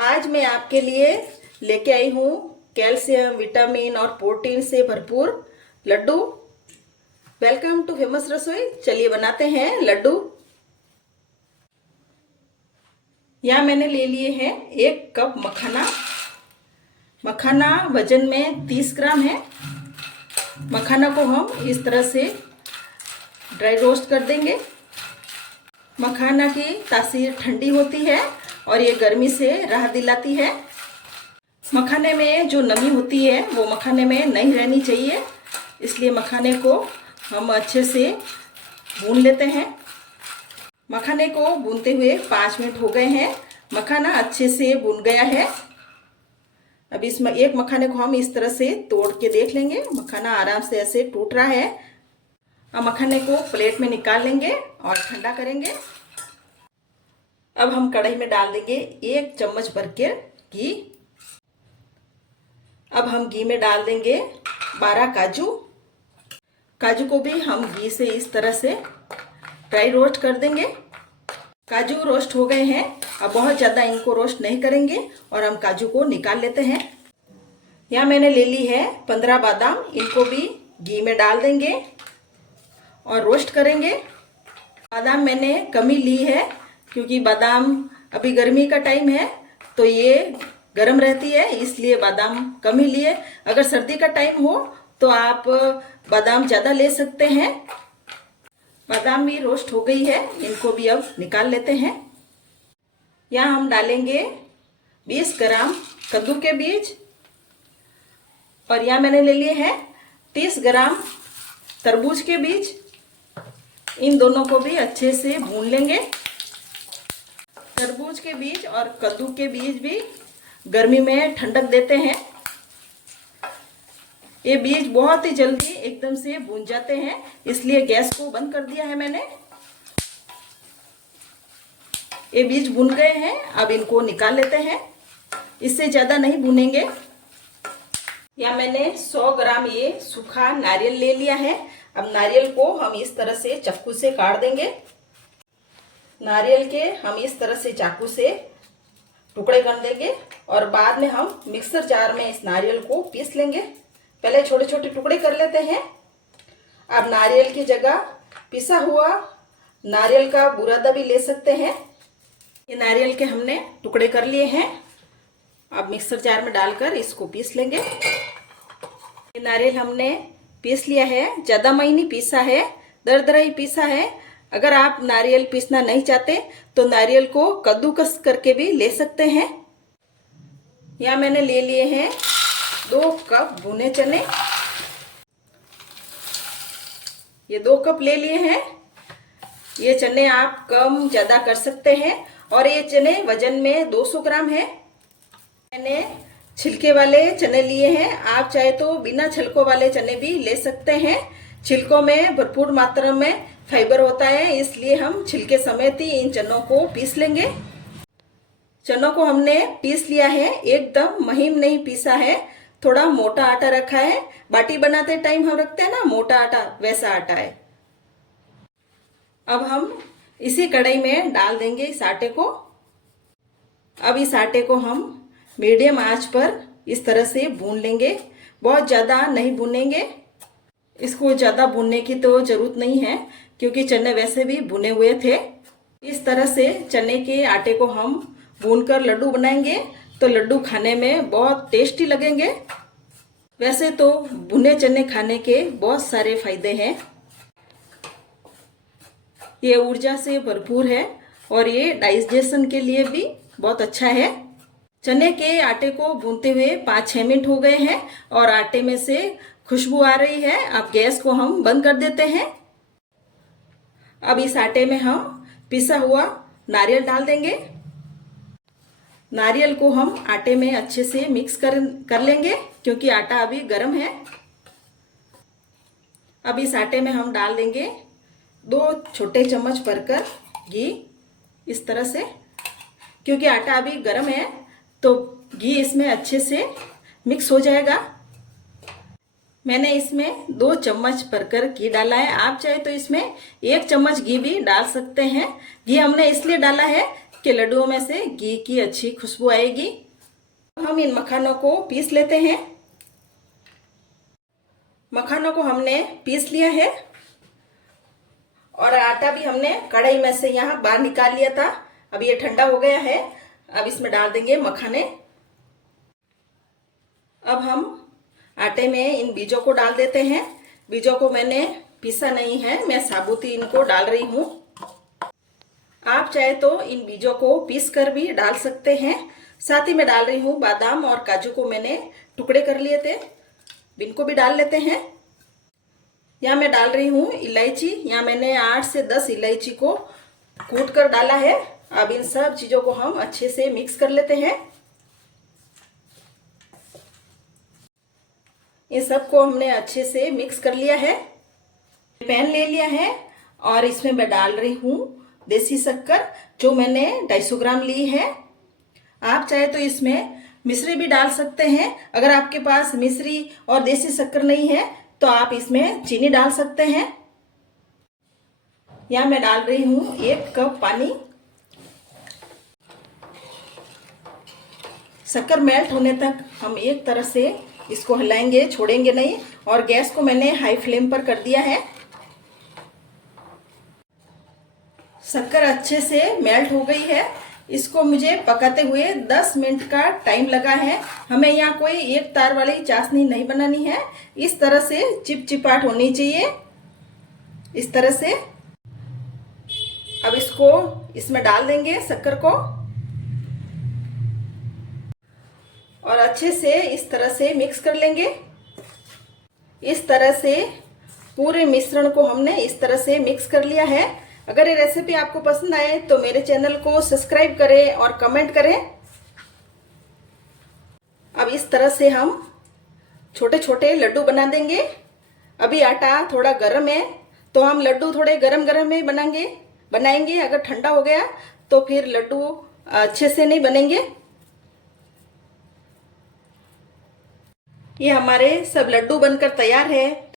आज मैं आपके लिए लेके आई हूँ कैल्शियम, विटामिन और प्रोटीन से भरपूर लड्डू। वेलकम टू फेमस रसोई। चलिए बनाते हैं लड्डू। यहाँ मैंने ले लिए हैं 1 कप मखाना। मखाना वजन में 30 ग्राम है। मखाना को हम इस तरह से ड्राई रोस्ट कर देंगे। मखाना की तासीर ठंडी होती है और ये गर्मी से राहत दिलाती है। मखाने में जो नमी होती है वो मखाने में नहीं रहनी चाहिए, इसलिए मखाने को हम अच्छे से भून लेते हैं। मखाने को भूनते हुए 5 मिनट हो गए हैं। मखाना अच्छे से भून गया है। अब इसमें एक मखाने को हम इस तरह से तोड़ के देख लेंगे। मखाना आराम से ऐसे टूट रहा है। अब मखाने को प्लेट में निकाल लेंगे और ठंडा करेंगे। अब हम कढ़ाई में डाल देंगे 1 चम्मच भर के घी। अब हम घी में डाल देंगे 12 काजू। काजू को भी हम घी से इस तरह से ड्राई रोस्ट कर देंगे। काजू रोस्ट हो गए हैं। अब बहुत ज़्यादा इनको रोस्ट नहीं करेंगे और हम काजू को निकाल लेते हैं। यहाँ मैंने ले ली है 15 बादाम। इनको भी घी में डाल देंगे और रोस्ट करेंगे। बादाम मैंने कम ही ली है क्योंकि बादाम अभी गर्मी का टाइम है तो ये गर्म रहती है, इसलिए बादाम कम ही लिए। अगर सर्दी का टाइम हो तो आप बादाम ज़्यादा ले सकते हैं। बादाम भी रोस्ट हो गई है, इनको भी अब निकाल लेते हैं। यहाँ हम डालेंगे 20 ग्राम कद्दू के बीज और यहाँ मैंने ले लिए हैं 30 ग्राम तरबूज के बीज। इन दोनों को भी अच्छे से भून लेंगे। तरबूज के बीज और कद्दू के बीज भी गर्मी में ठंडक देते हैं। ये बीज बहुत ही जल्दी एकदम से भून जाते हैं, इसलिए गैस को बंद कर दिया है मैंने। ये बीज भून गए हैं, अब इनको निकाल लेते हैं। इससे ज़्यादा नहीं भूनेंगे। या मैंने 100 ग्राम ये सूखा नारियल ले लिया है। अब नारियल को हम इस तरह से चाकू से काट देंगे। नारियल के हम इस तरह से चाकू से टुकड़े कर देंगे और बाद में हम मिक्सर जार में इस नारियल को पीस लेंगे। पहले छोटे छोटे टुकड़े कर लेते हैं। अब नारियल की जगह पिसा हुआ नारियल का बुरादा भी ले सकते हैं। ये नारियल के हमने टुकड़े कर लिए हैं। अब मिक्सर जार में डालकर इसको पीस लेंगे। ये नारियल हमने पीस लिया है। ज़्यादा महीनी पीसा है, दरदरा ही पीसा है। अगर आप नारियल पीसना नहीं चाहते तो नारियल को कद्दूकस करके भी ले सकते हैं। यहाँ मैंने ले लिए हैं 2 कप भुने चने। ये 2 कप ले लिए हैं। ये चने आप कम ज़्यादा कर सकते हैं और ये चने वजन में 200 ग्राम है। मैंने छिलके वाले चने लिए हैं। आप चाहे तो बिना छिलकों वाले चने भी ले सकते हैं। छिलकों में भरपूर मात्रा में फाइबर होता है, इसलिए हम छिलके समेत ही इन चनों को पीस लेंगे। चनों को हमने पीस लिया है, एकदम महीन नहीं पीसा है। थोड़ा मोटा आटा रखा है। बाटी बनाते टाइम हम रखते हैं ना मोटा आटा, वैसा आटा है। अब हम इसी कढ़ाई में डाल देंगे इस आटे को। अब इस आटे को हम मीडियम आंच पर इस तरह से भून लेंगे। बहुत ज़्यादा नहीं भूनेंगे। इसको ज़्यादा भूनने की तो ज़रूरत नहीं है क्योंकि चने वैसे भी भुने हुए थे। इस तरह से चने के आटे को हम भूनकर लड्डू बनाएंगे तो लड्डू खाने में बहुत टेस्टी लगेंगे। वैसे तो भुने चने खाने के बहुत सारे फायदे हैं। ये ऊर्जा से भरपूर है और ये डाइजेशन के लिए भी बहुत अच्छा है। चने के आटे को भूनते हुए 5-6 मिनट हो गए हैं और आटे में से खुशबू आ रही है। अब गैस को हम बंद कर देते हैं। अब इस आटे में हम पिसा हुआ नारियल डाल देंगे। नारियल को हम आटे में अच्छे से मिक्स कर लेंगे क्योंकि आटा अभी गर्म है। अब इस आटे में हम डाल देंगे 2 छोटे चम्मच भरकर घी इस तरह से। क्योंकि आटा अभी गर्म है तो घी इसमें अच्छे से मिक्स हो जाएगा। मैंने इसमें 2 चम्मच भरकर घी डाला है। आप चाहे तो इसमें 1 चम्मच घी भी डाल सकते हैं। घी हमने इसलिए डाला है के लड्डुओं में से घी की अच्छी खुशबू आएगी। हम इन मखानों को पीस लेते हैं। मखानों को हमने पीस लिया है और आटा भी हमने कढ़ाई में से यहाँ बाहर निकाल लिया था। अब ये ठंडा हो गया है। अब इसमें डाल देंगे मखाने। अब हम आटे में इन बीजों को डाल देते हैं। बीजों को मैंने पीसा नहीं है, मैं साबुत ही इनको डाल रही हूँ। आप चाहे तो इन बीजों को पीस कर भी डाल सकते हैं। साथ ही मैं डाल रही हूँ बादाम और काजू को मैंने टुकड़े कर लिए थे, इनको भी डाल लेते हैं। यहाँ मैं डाल रही हूँ इलायची। यहाँ मैंने 8 से 10 इलायची को कूट कर डाला है। अब इन सब चीजों को हम अच्छे से मिक्स कर लेते हैं। इन सबको हमने अच्छे से मिक्स कर लिया है। पैन ले लिया है और इसमें मैं डाल रही हूँ देसी शक्कर, जो मैंने 250 ग्राम ली है। आप चाहे तो इसमें मिश्री भी डाल सकते हैं। अगर आपके पास मिश्री और देसी शक्कर नहीं है तो आप इसमें चीनी डाल सकते हैं। यहाँ मैं डाल रही हूँ 1 कप पानी। शक्कर मेल्ट होने तक हम एक तरह से इसको हिलाएंगे, छोड़ेंगे नहीं। और गैस को मैंने हाई फ्लेम पर कर दिया है। शक्कर अच्छे से मेल्ट हो गई है। इसको मुझे पकाते हुए 10 मिनट का टाइम लगा है। हमें यहाँ कोई एक तार वाली चाशनी नहीं बनानी है। इस तरह से चिपचिपाहट होनी चाहिए, इस तरह से। अब इसको इसमें डाल देंगे शक्कर को और अच्छे से इस तरह से मिक्स कर लेंगे। इस तरह से पूरे मिश्रण को हमने इस तरह से मिक्स कर लिया है। अगर ये रेसिपी आपको पसंद आए तो मेरे चैनल को सब्सक्राइब करें और कमेंट करें। अब इस तरह से हम छोटे छोटे लड्डू बना देंगे। अभी आटा थोड़ा गर्म है तो हम लड्डू थोड़े गरम गरम में बनाएंगे। अगर ठंडा हो गया तो फिर लड्डू अच्छे से नहीं बनेंगे। ये हमारे सब लड्डू बनकर तैयार है।